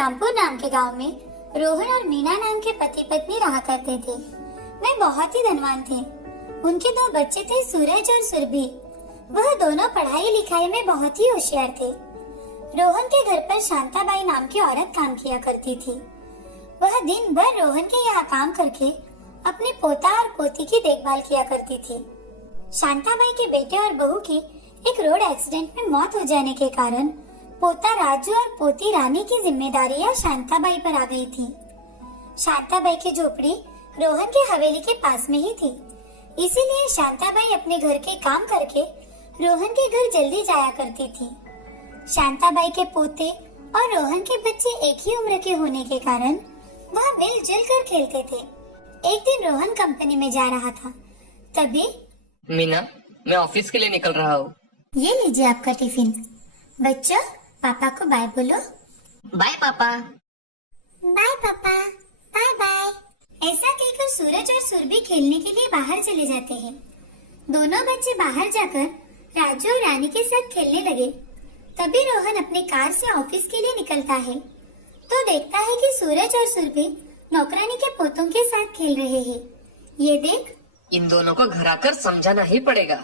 रामपुर नाम के गांव में रोहन और मीना नाम के पति पत्नी रहा करते थे। वे बहुत ही धनवान थे। उनके दो बच्चे थे, सूरज और सुरभि। वह दोनों पढ़ाई लिखाई में बहुत ही होशियार थे। रोहन के घर पर शांताबाई नाम की औरत काम किया करती थी। वह दिन भर रोहन के यहाँ काम करके अपने पोता और पोती की देखभाल किया करती थी। शांताबाई के बेटे और बहू की एक रोड एक्सीडेंट में मौत हो जाने के कारण पोता राजू और पोती रानी की जिम्मेदारियां शांताबाई पर आ गई थी। शांताबाई की झोपड़ी रोहन की हवेली के पास में ही थी, इसीलिए शांताबाई अपने घर के काम करके रोहन के घर जल्दी जाया करती थी। शांताबाई के पोते और रोहन के बच्चे एक ही उम्र के होने के कारण वह मिलजुल कर खेलते थे। एक दिन रोहन कंपनी में जा रहा था, तभी मीना, मैं ऑफिस के लिए निकल रहा हूँ। ये लीजिए आपका टिफिन। बच्चों, पापा को बाय बोलो। बाय पापा। बाय पापा। Bye bye. ऐसा कहकर सूरज और सुरभि खेलने के लिए बाहर चले जाते हैं। दोनों बच्चे बाहर जाकर राजू और रानी के साथ खेलने लगे। तभी रोहन अपनी कार से ऑफिस के लिए निकलता है तो देखता है कि सूरज और सुरभि नौकरानी के पोतों के साथ खेल रहे हैं। ये देख, इन दोनों को घर आकर समझाना ही पड़ेगा।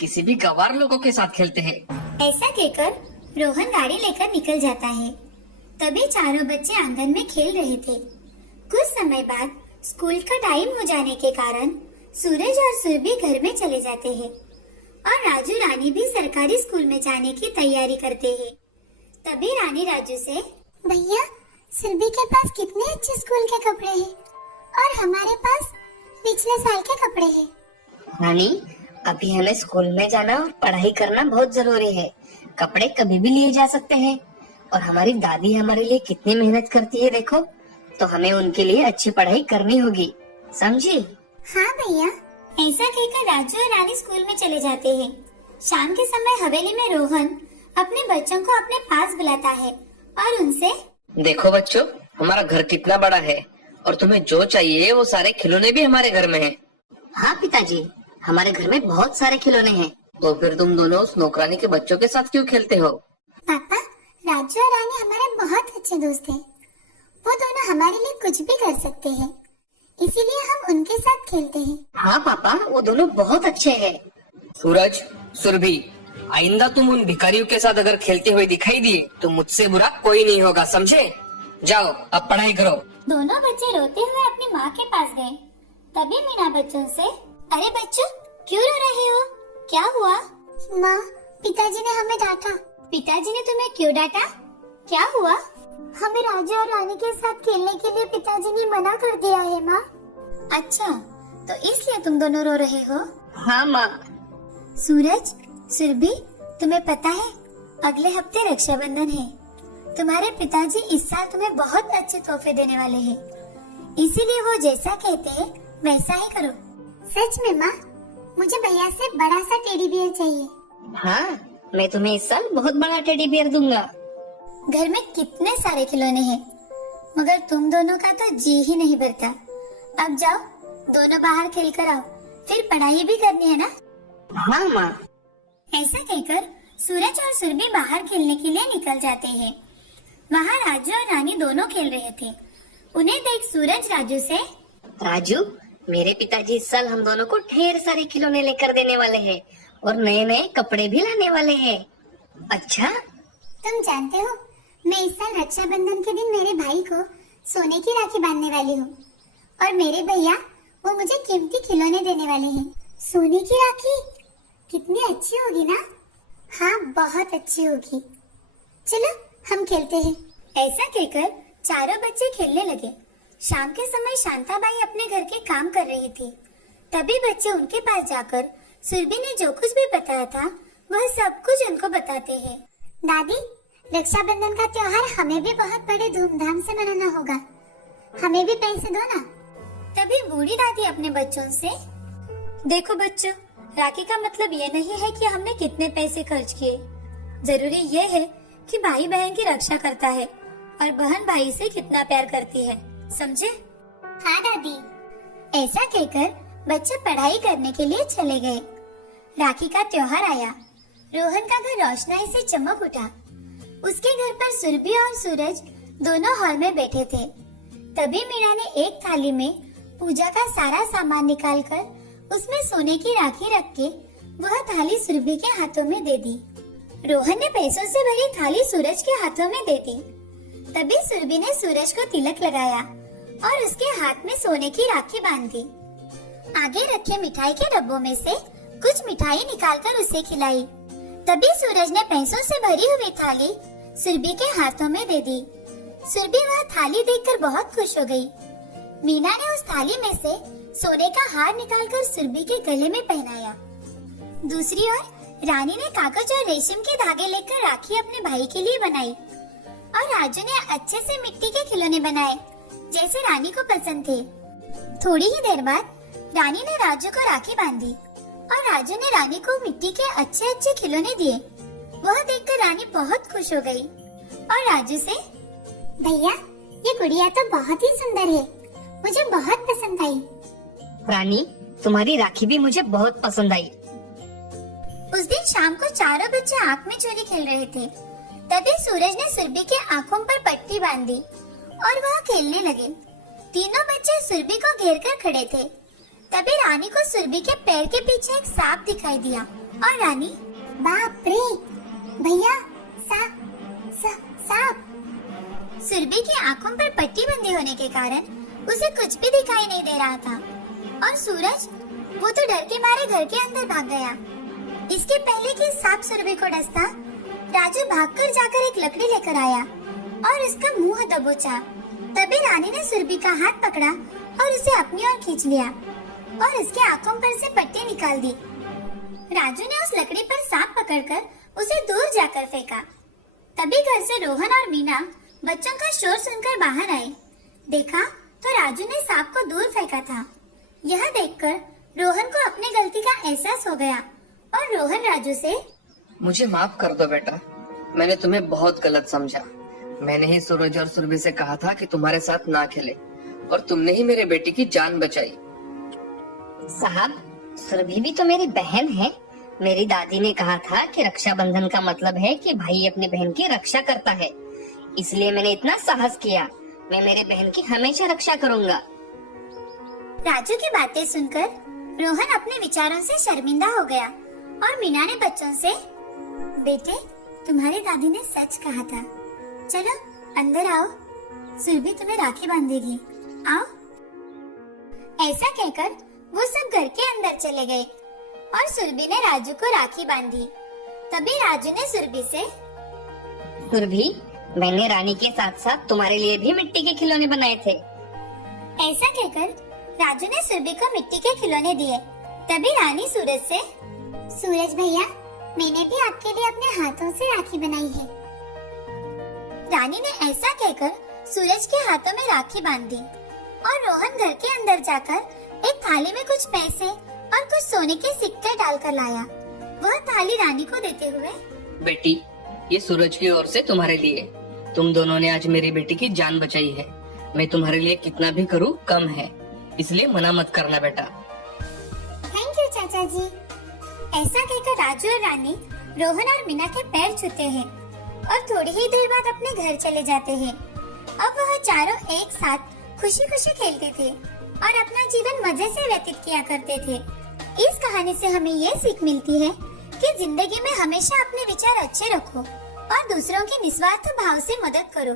किसी भी गवार लोगों के साथ खेलते हैं। ऐसा कहकर रोहन गाड़ी लेकर निकल जाता है। तभी चारों बच्चे आंगन में खेल रहे थे। कुछ समय बाद स्कूल का टाइम हो जाने के कारण सूरज और सुरभि घर में चले जाते हैं और राजू रानी भी सरकारी स्कूल में जाने की तैयारी करते हैं। तभी रानी राजू से, भैया, सुरभि के पास कितने अच्छे स्कूल के कपड़े हैं और हमारे पास पिछले साल के कपड़े हैं। रानी, अभी हमें स्कूल में जाना और पढ़ाई करना बहुत जरूरी है। कपड़े कभी भी लिए जा सकते हैं और हमारी दादी हमारे लिए कितनी मेहनत करती है देखो, तो हमें उनके लिए अच्छी पढ़ाई करनी होगी, समझी? हाँ भैया। ऐसा कहकर राजू और रानी स्कूल में चले जाते हैं। शाम के समय हवेली में रोहन अपने बच्चों को अपने पास बुलाता है और उनसे, देखो बच्चों, हमारा घर कितना बड़ा है और तुम्हें जो चाहिए वो सारे खिलौने भी हमारे घर में हैं। हाँ पिताजी, हमारे घर में बहुत सारे खिलौने हैं। तो फिर तुम दोनों उस नौकरानी के बच्चों के साथ क्यों खेलते हो? पापा, राजू और रानी हमारे बहुत अच्छे दोस्त हैं। वो दोनों हमारे लिए कुछ भी कर सकते हैं, इसीलिए हम उनके साथ खेलते हैं। हाँ पापा, वो दोनों बहुत अच्छे हैं। सूरज, सुरभि, आइंदा तुम उन भिखारियों के साथ अगर खेलते हुए दिखाई दिए तो मुझसे बुरा कोई नहीं होगा, समझे? जाओ, अब पढ़ाई करो। दोनों बच्चे रोते हुए अपनी माँ के पास गए। तभी मीना बच्चों से, अरे बच्चों, क्यों रो रहे हो? क्या हुआ? माँ, पिताजी ने हमें डांटा। पिताजी ने तुम्हें क्यों डांटा? क्या हुआ? हमें राजू और रानी के साथ खेलने के लिए पिताजी ने मना कर दिया है माँ। अच्छा, तो इसलिए तुम दोनों रो रहे हो? हाँ माँ। सूरज, सुरभि, तुम्हें पता है अगले हफ्ते रक्षाबंधन है। तुम्हारे पिताजी इस साल तुम्हें बहुत अच्छे तोहफे देने वाले हैं, इसीलिए वो जैसा कहते हैं वैसा ही करो। सच में माँ, मुझे भैया से बड़ा सा टेडी बियर चाहिए। हाँ, मैं तुम्हें इस साल बहुत बड़ा टेडी बियर दूंगा। घर में कितने सारे खिलौने हैं, मगर तुम दोनों का तो जी ही नहीं भरता। अब जाओ, दोनों बाहर खेल कर आओ, फिर पढ़ाई भी करनी है ना। हाँ माँ। ऐसा कहकर सूरज और सुरभि बाहर खेलने के लिए निकल जाते हैं। वहाँ राजू और रानी दोनों खेल रहे थे। उन्हें देख सूरज राजू से, राजू, मेरे पिताजी इस साल हम दोनों को ढेर सारे खिलौने लेकर देने वाले हैं और नए नए कपड़े भी लाने वाले हैं। अच्छा, तुम जानते हो, मैं इस साल रक्षाबंधन के दिन मेरे भाई को सोने की राखी बांधने वाली हूँ और मेरे भैया वो मुझे कीमती खिलौने देने वाले हैं। सोने की राखी कितनी अच्छी होगी ना? हाँ, बहुत अच्छी होगी। चलो हम खेलते हैं। ऐसा कहकर चारों बच्चे खेलने लगे। शाम के समय शांताबाई अपने घर के काम कर रही थी। तभी बच्चे उनके पास जाकर सुरभि ने जो कुछ भी बताया था वह सब कुछ उनको बताते हैं। दादी, रक्षाबंधन का त्योहार हमें भी बहुत बड़े धूमधाम से मनाना होगा, हमें भी पैसे दो ना। तभी बूढ़ी दादी अपने बच्चों से, देखो बच्चों, राखी का मतलब ये नहीं है कि हमने कितने पैसे खर्च किए। जरूरी ये है कि भाई बहन की रक्षा करता है और बहन भाई से कितना प्यार करती है, समझे? हाँ दादी। ऐसा कहकर बच्चे पढ़ाई करने के लिए चले गए। राखी का त्योहार आया। रोहन का घर रोशनाई से चमक उठा। उसके घर पर सुरभि और सूरज दोनों हॉल में बैठे थे। तभी मीना ने एक थाली में पूजा का सारा सामान निकालकर उसमें सोने की राखी रख के वह थाली सुरभि के हाथों में दे दी। रोहन ने पैसों से भरी थाली सूरज के हाथों में दे दी। तभी सुरभि ने सूरज को तिलक लगाया और उसके हाथ में सोने की राखी बांध दी। आगे रखे मिठाई के डब्बों में से कुछ मिठाई निकालकर उसे खिलाई। तभी सूरज ने पैसों से भरी हुई थाली सुरभि के हाथों में दे दी। सुरभि वह थाली देखकर बहुत खुश हो गई। मीना ने उस थाली में से सोने का हार निकालकर सुरभि के गले में पहनाया। दूसरी ओर रानी ने कागज और रेशम के धागे लेकर राखी अपने भाई के लिए बनाई और राजू ने अच्छे से मिट्टी के खिलौने बनाए जैसे रानी को पसंद थे। थोड़ी ही देर बाद रानी ने राजू को राखी बांधी और राजू ने रानी को मिट्टी के अच्छे अच्छे खिलौने दिए। वह देखकर रानी बहुत खुश हो गई और राजू से, भैया ये गुड़िया तो बहुत ही सुंदर है, मुझे बहुत पसंद आई। रानी, तुम्हारी राखी भी मुझे बहुत पसंद आई। उस दिन शाम को चारों बच्चे आँख में चोरी खेल रहे थे। तभी सूरज ने सुरभि के आँखों पर पट्टी बांध दी और वह खेलने लगे। तीनों बच्चे सुरभि को घेर कर खड़े थे। तभी रानी को सुरभि के पैर के पीछे एक सांप दिखाई दिया और रानी, बाप रे भैया, सांप। सुरभि की आँखों पर पट्टी बंधी होने के कारण उसे कुछ भी दिखाई नहीं दे रहा था और सूरज, वो तो डर के मारे घर के अंदर भाग गया। इसके पहले कि सांप सुरभि को डसता, राजू भागकर जाकर एक लकड़ी लेकर आया और उसका मुंह दबोचा। तभी रानी ने सुरभि का हाथ पकड़ा और उसे अपनी ओर खींच लिया और उसके आंखों पर से पट्टी निकाल दी। राजू ने उस लकड़ी पर सांप पकड़कर उसे दूर जाकर फेंका। तभी घर से रोहन और मीना बच्चों का शोर सुनकर बाहर आए। देखा तो राजू ने सांप को दूर फेंका था। यह देखकर रोहन को अपनी गलती का एहसास हो गया और रोहन राजू से, मुझे माफ कर दो बेटा, मैंने तुम्हें बहुत गलत समझा। मैंने ही सूरज और सुरभि से कहा था कि तुम्हारे साथ ना खेले और तुमने ही मेरे बेटी की जान बचाई। साहब, सुरभि भी तो मेरी बहन है। मेरी दादी ने कहा था कि रक्षाबंधन का मतलब है कि भाई अपनी बहन की रक्षा करता है, इसलिए मैंने इतना साहस किया। मैं मेरे बहन की हमेशा रक्षा करूंगा। राजू की बातें सुनकर रोहन अपने विचारों से शर्मिंदा हो गया और मीना ने बच्चों से, बेटे तुम्हारी दादी ने सच कहा था, चलो अंदर आओ, सुरभि तुम्हें राखी बांधेगी, आओ। ऐसा कहकर वो सब घर के अंदर चले गए और सुरभि ने राजू को राखी बांधी। तभी राजू ने सुरभि से, सुरभि, मैंने रानी के साथ साथ तुम्हारे लिए भी मिट्टी के खिलौने बनाए थे। ऐसा कहकर राजू ने सुरभि को मिट्टी के खिलौने दिए। तभी रानी सूरज से, सूरज भैया, मैंने भी आपके लिए अपने हाथों से राखी बनाई है। रानी ने ऐसा कहकर सूरज के हाथों में राखी बांध दी और रोहन घर के अंदर जाकर एक थाली में कुछ पैसे और कुछ सोने के सिक्के डालकर लाया। वह थाली रानी को देते हुए, बेटी, ये सूरज की ओर से तुम्हारे लिए। तुम दोनों ने आज मेरी बेटी की जान बचाई है। मैं तुम्हारे लिए कितना भी करूँ कम है, इसलिए मना मत करना बेटा। थैंक यू चाचा जी। ऐसा कहकर राजू और रानी रोहन और मीना के पैर छूते हैं और थोड़ी ही देर बाद अपने घर चले जाते हैं। अब वह चारों एक साथ खुशी खुशी खेलते थे और अपना जीवन मजे से व्यतीत किया करते थे। इस कहानी से हमें ये सीख मिलती है कि जिंदगी में हमेशा अपने विचार अच्छे रखो और दूसरों की निस्वार्थ भाव से मदद करो।